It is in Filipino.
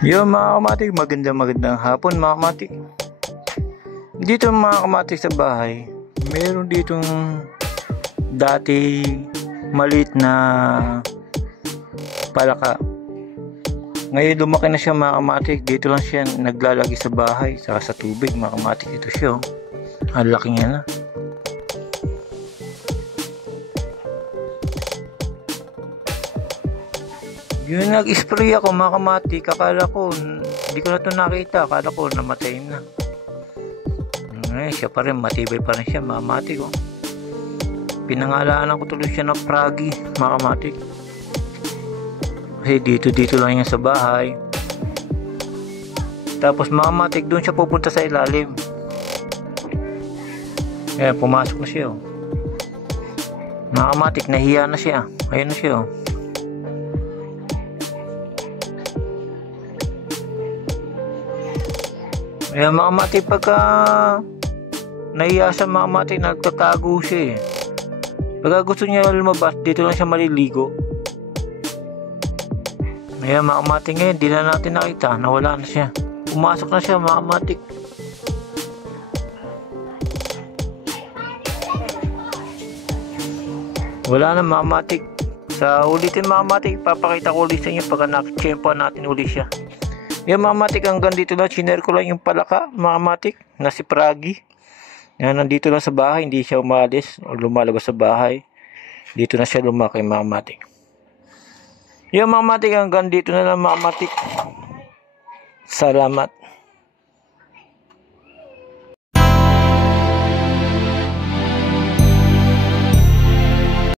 Yo mga kamatik, magandang hapon mga kamatik. Dito mga kamatik sa bahay, meron ditong dati maliit na palaka. Ngayon lumaki na siya mga kamatik. Dito lang siya naglalagi sa bahay, saka sa tubig mga kamatik. Ito siya, oh. Ang laki niya na. Yun, nag-spray ako mga kamatik. Akala ko, hindi ko na ito nakita. Akala ko namatay na. Ngayon siya pa rin, matibay pa rin siya mga kamatik, oh. Pinangalanan ko tuloy siya ng Froggy mga kamatik. Kasi dito lang yan sa bahay. Tapos mga kamatik, doon siya pupunta sa ilalim. Ayan, pumasok na siya, oh. Mga kamatik, nahiya na siya. Ayun na siya, oh. Ayan mga kamatik, pagka nahiya sa mga kamatik, nagtatago siya, eh. Pagka gusto niya lumabas, dito lang siya maliligo. Ayan mga kamatik, ngayon di na natin nakita, nawala na siya. Pumasok na siya mga kamatik. Wala na mga kamatik. Sa ulitin mga kamatik, papakita ko ulit sa inyo pagka nakachempoan natin ulit siya. Yan mga kamatik, hanggang dito lang, sinare ko lang yung palaka mga kamatik na si Froggy. Yan, nandito lang sa bahay, hindi siya umalis o lumalabas sa bahay. Dito na siya lumaki mga kamatik. Yan mga kamatik, hanggang dito na lang mga kamatik. Salamat.